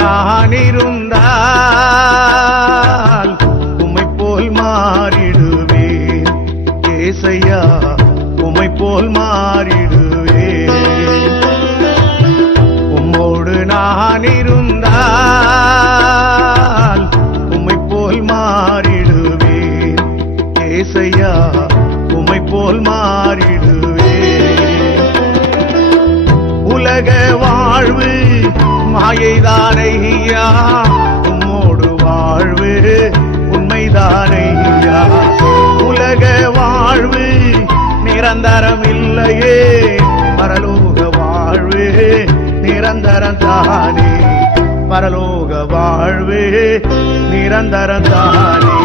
நான் இருந்தால் உம்மை போல் மாறிடுவேன் ஏசையா, உம்மை போல் மாறிடுவேன். உம்மோடு நான் இருந்தால் உம்மை போல் மாறிடுவேன் ஏசையா, உம்மை போல் மாறிடுவேன். உலக வாழ்வு மாயைதானையா, உம்மோடு வாழ்வு உண்மைதானையா. உலக வாழ்வு நிரந்தரம் இல்லையே, பரலோக வாழ்வு நிரந்தரம் தானே, பரலோக வாழ்வு நிரந்தரம் தானே.